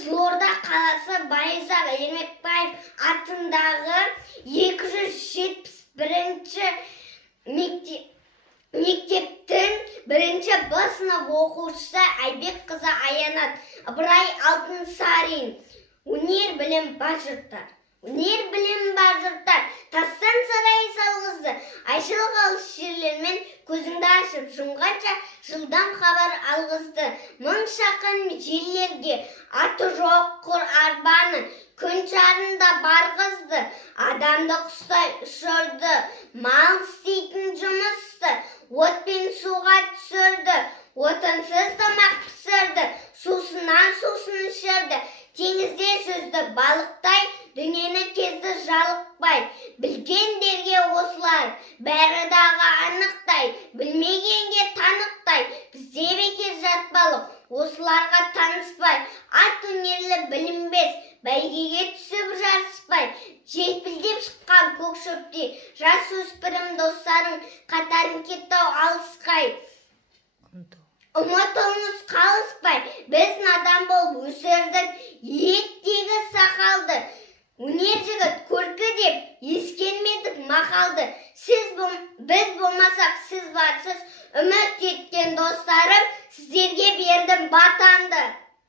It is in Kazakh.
Қызылорда қаласы Байзақ Ермекбаев атындағы 271-ші мектептің 1-ші Б сынып оқушысы Айбекқызы Аянат Ыбырай Алтынсарин. Өнер білім бар жұрттар. Өнер білім бар жұрттар. Тастан сарай салғызды. Айшылық алыс жерлермен көзіңді ашып жұмғанша жылдам хабар алғызды. Мың шақын жерлерге аты жоқ құр арбаны күн шарында барғызды. Адамды құстай ұшырды. Мал істейтін жұмысты отпен суға түсірді. Отынсыз тамақ пісірді. Сусынан сусын ішірді. Теңізде жүзді балықтай, дүниені кезді жалықпай. Білгендерге осылар, бәрі дағы анықтай. Білмегенге танықтай, бізде бекер жатпалық, осыларға таныспай. Ат өнерлі білінбес, бәйгеге түсіп жарыспай. Желпілдеп шыққан көк шөптей, жас өспірім достарың қатарын кетті алысқай. Ұмытуыңыз қалыспай, біз надан болып өсірдік, еттегі сақалды. Өнер жігіт көркі деп ескермедік мақалды. Біз болмасақ сіз барсыз, үміт еткен достарым, сіздерге бердім батамды.